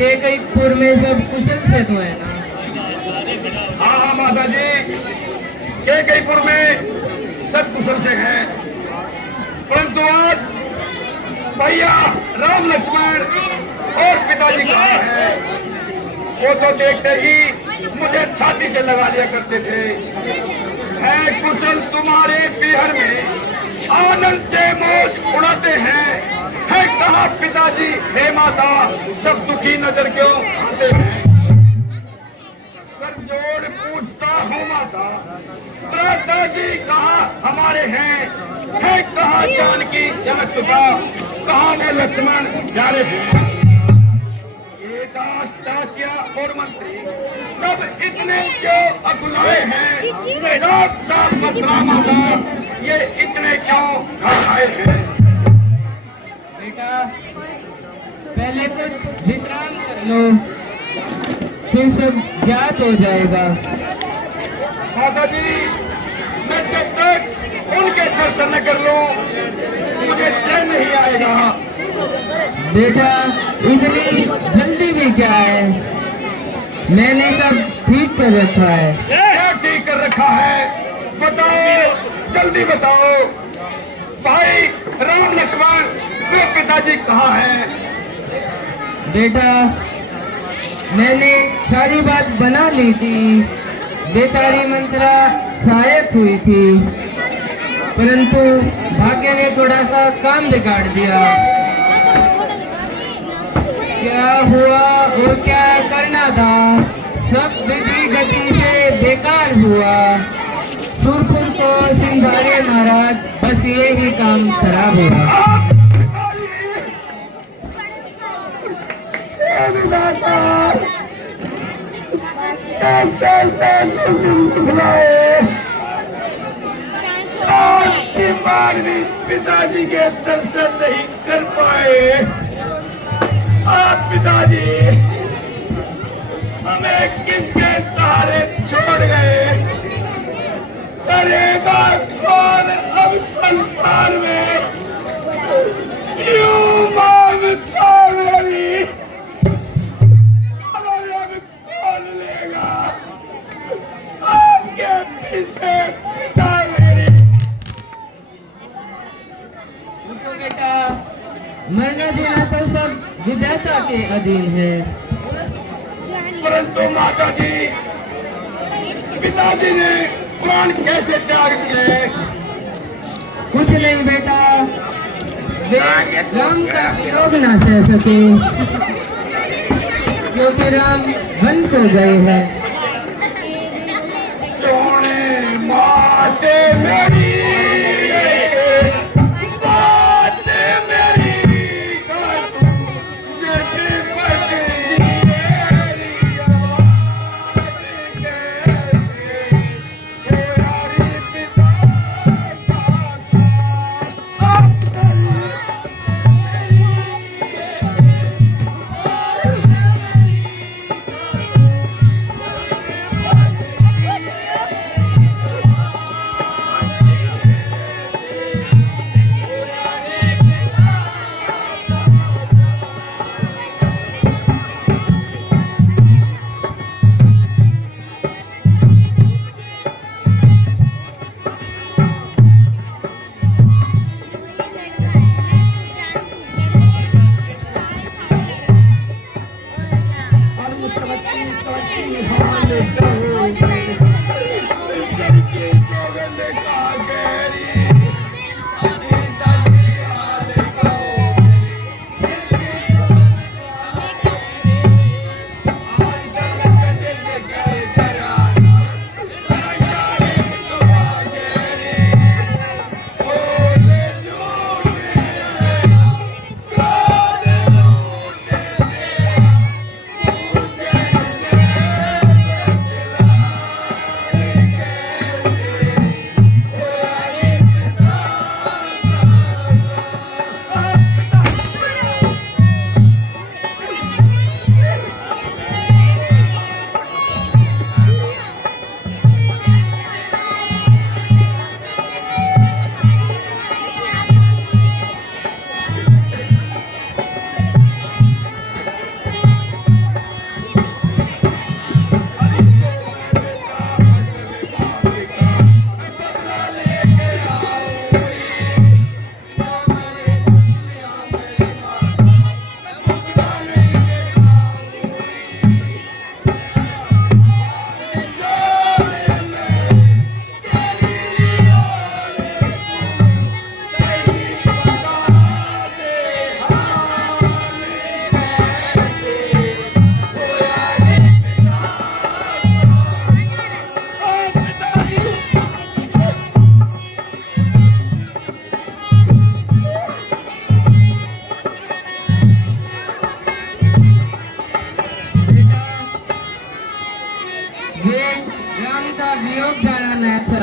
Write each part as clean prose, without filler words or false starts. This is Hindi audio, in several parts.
केकईपुर में सब कुशल से तो है ना? हाँ हाँ माता जी, केकईपुर में सब कुशल से है, परंतु आज भैया राम लक्ष्मण और पिताजी कहाँ है? वो तो देखते ही मुझे छाती से लगा लिया करते थे। है कुशल तुम्हारे बिहार में आनंद से मौज उड़ाते हैं। है कहा पिताजी, हे माता, सब दुखी नजर क्यों आते हैं? कर जोड़ पूछता हूँ माता, पिताजी कहाँ हमारे हैं? है कहा जानकी जनक सुता, कहाँ वो लक्ष्मण प्यारे हैं? ये दास दासिया और मंत्री सब इतने क्यों अकुलाए हैं? साफ साफ बतला माता, ये इतने क्यों घर आए हैं? बेटा पहले कुछ विश्राम कर लो, फिर सब ज्ञात हो जाएगा। माता जी, मैं जब तक उनके दर्शन न कर लूं, मुझे चैन नहीं आएगा। बेटा इतनी जल्दी भी क्या है? मैंने सब ठीक कर रखा है। क्या ठीक कर रखा है? बताओ, जल्दी बताओ। भाई राम लक्ष्मण वे पिताजी कहाँ हैं? बेटा मैंने सारी बात बना ली थी, बेचारी मंत्रा सहायक हुई थी, परंतु भाग्य ने थोड़ा सा काम बिगाड़ दिया। क्या हुआ और क्या करना था, सब विधि गति से बेकार हुआ। सुरपुर को सिंगारे महाराज, बस ये ही काम खराब हुआ। पिताजी के दर्शन नहीं कर पाए। आप पिताजी हमें किसके सहारे छोड़ गए? करेगा कौन अब संसार में यूं मांगता मेरी? अब कौन लेगा आपके पीछे पिता मेरी? तो बेटा मरना जीना तो सब विधाता के अधीन है। परंतु माता जी, पिताजी ने प्राण कैसे त्याग दिए? कुछ नहीं बेटा, वे राम का वियोग ना सह सके, क्योंकि राम वन को गए हैं। सोने माते मेरी,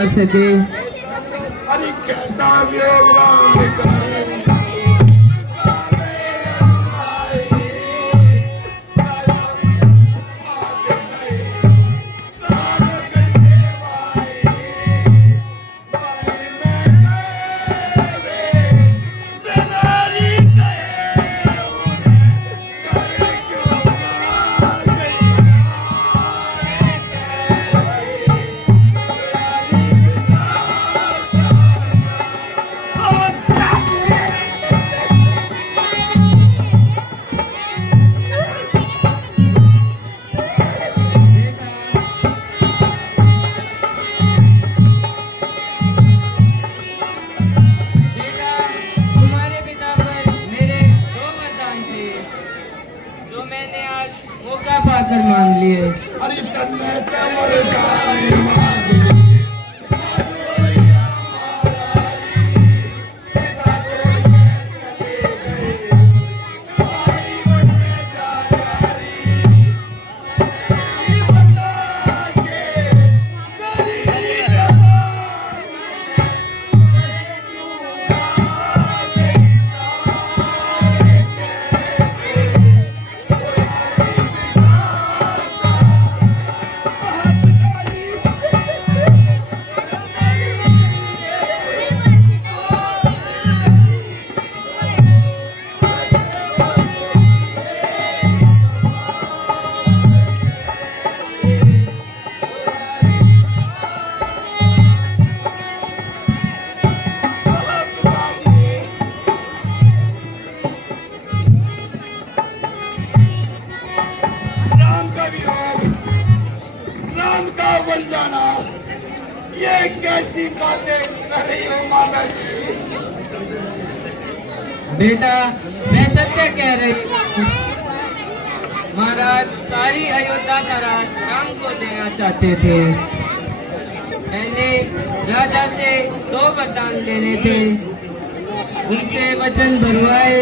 सके। अरे कैसा योग राम का तुम्हारे पिता पर मेरे 2 वरदान थे जो मैंने आज मौका पाकर मांग लिए। अरे तन्ने चावल खाए मांगे राम का बन जाना, ये कैसी बातें कर रही हो माता जी? बेटा मैं सत्य कह रही हूँ। महाराज सारी अयोध्या का राज राम को देना चाहते थे। मैंने राजा से 2 वरदान लेने थे, उनसे वचन भरवाए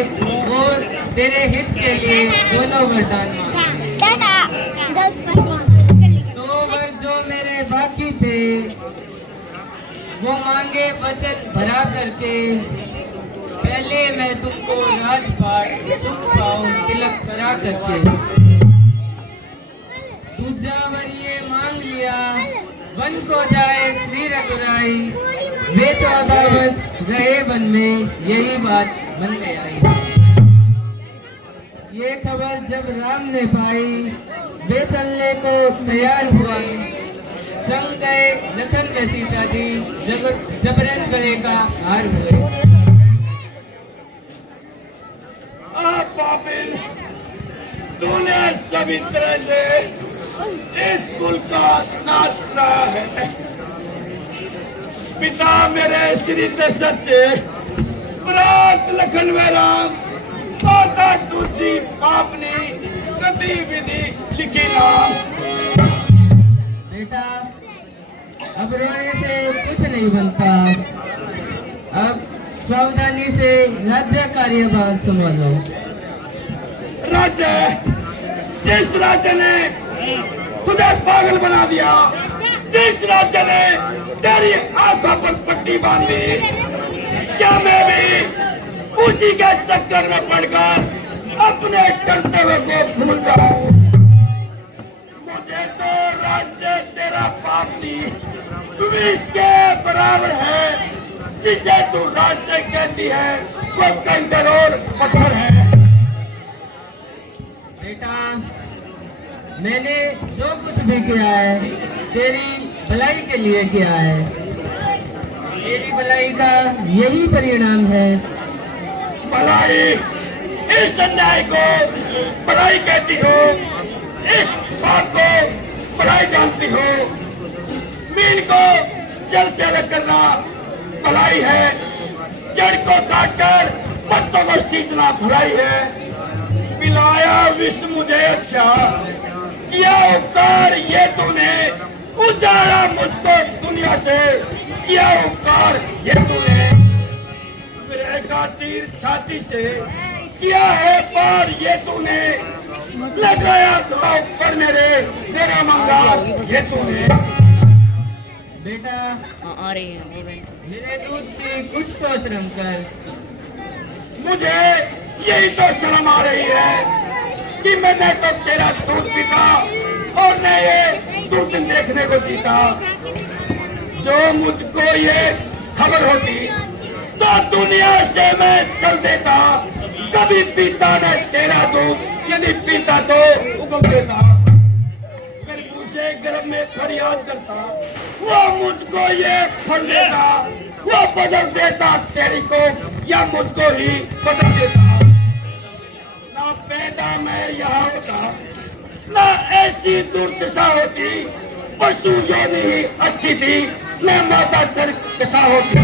और तेरे हित के लिए दोनों वरदान मांगे। 2 वर जो मेरे बाकी थे वो मांगे वचन भरा करके। पहले मैं तुमको राजपाट सुख पाऊं तिलक करा करके। दूसरा वर ये मांग लिया वन को जाए श्री रघुराई, वे 14 वर्ष रहे वन में, यही बात मन में आई। ये खबर जब राम ने पाई वे चलने को तैयार हुए। संग गए लखन व सीता जी, जबरन गले का हार हुए। आप पापिन, तूने सभी तरह से इस कुल का नाश करा है। पिता मेरे श्री दशरथ से प्रात लखन व राम, माता तुलसी पापनी गतिविधि लिखी नाम। बेटा अब रोने से कुछ नहीं बनता। अब सावधानी से राज्य कार्यभार संभालो। राज्य, जिस राज्य ने तुझे पागल बना दिया, जिस राज्य ने तेरी आंखों पर पट्टी बांध ली, क्या मैं भी उसी के चक्कर में पड़कर अपने कर्तव्य को भूल जाऊं? मुझे तो राज्य तेरा पाप नहीं विष के बराबर है। जिसे तू राज्य कहती है वो कंकर और पत्थर है। बेटा मैंने जो कुछ भी किया है तेरी भलाई के लिए किया है। तेरी भलाई का यही परिणाम है। भलाई, इस अन्याय को भलाई कहती हो, इस बात को भलाई जानती हो। मीन को जल से अलग करना भलाई है, जड़ को काटकर पत्तों को सींचना भलाई है। पिलाया विष मुझे अच्छा, किया उपकार ये तूने, उजाड़ा मुझको दुनिया से, किया उपकार ये तूने। विरह का तीर छाती से किया है पार ये तूने, लगाया घाव पर मेरा मंगार ये तूने। बेटा आ रही है। मेरे दूध पे कुछ तो श्रम कर। मुझे यही तो शर्म आ रही है कि मैंने तो तेरा दूध पीता और न ये दूरबीन देखने को जीता। जो मुझको ये खबर होती तो दुनिया से मैं चल देता। कभी पीता न तेरा दूध, यदि पीता तो उगम देता। फिर मुझे गर्भ में फरियाद करता, वो मुझको ये फल देता। वो बदल देता तेरी को या मुझको ही बदल देता। ना पैदा मैं यहाँ होता, ना ऐसी दुर्दशा होती। पशु योनि ही अच्छी थी, न माता दशा होती।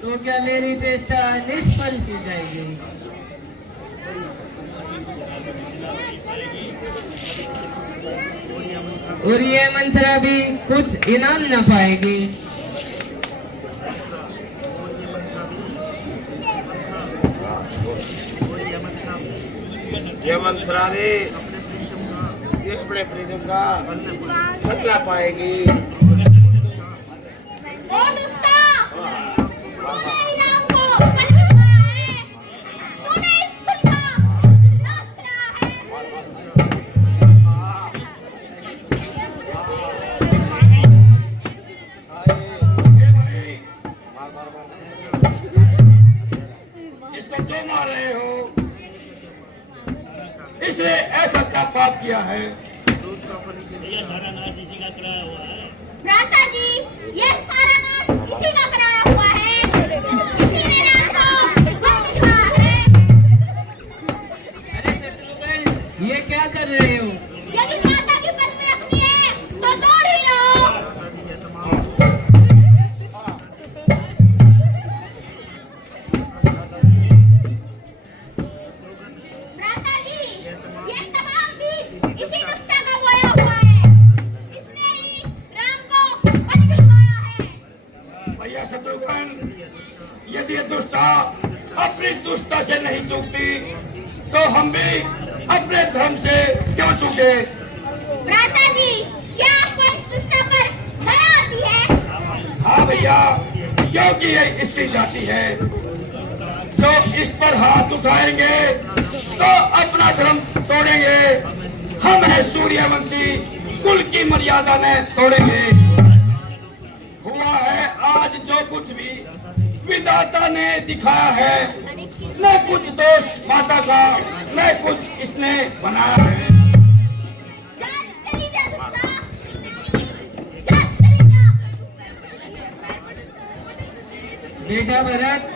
तो क्या मेरी चेष्टा निष्फल की जाएगी? और ये मंत्रा भी कुछ इनाम न पाएगी। ये मंत्रालय इस बड़े प्रीतम का बदला पाएगी। इसको क्यों मार रहे हो? इसने ऐसा क्या पाप किया है? भ्राता जी, ये सारा नाश इसी का कराया हुआ है। इसी ने राम को वन भिजवाया है। अरे शत्रुघ्न, ये क्या कर रहे हो? यदि माता की पत्नी रखनी है तो दौड़ ही रहो। भ्राता जी, ये तमाम बीज इसी दुष्टा का बोया हुआ है। इसने ही राम को वन भिजवाया है। भैया शत्रुघ्न, यदि ये दुष्टा अपनी दुष्टा से नहीं चूकती तो हम भी अपने धर्म से क्यों चूके? भ्राता जी, क्या आपको इस दुष्टा पर दया आती है? हाँ भैया, क्योंकि ये स्त्री जाति है। जो इस पर हाथ उठाएंगे तो अपना धर्म तोड़ेंगे। हम है सूर्यवंशी, कुल की मर्यादा ने तोड़ेंगे। हुआ है आज जो कुछ भी विधाता ने दिखाया है, न कुछ दोष माता का, न कुछ इसने बनाया है। जा चली जा दुष्टा, जा चली जा। बेटा भरत,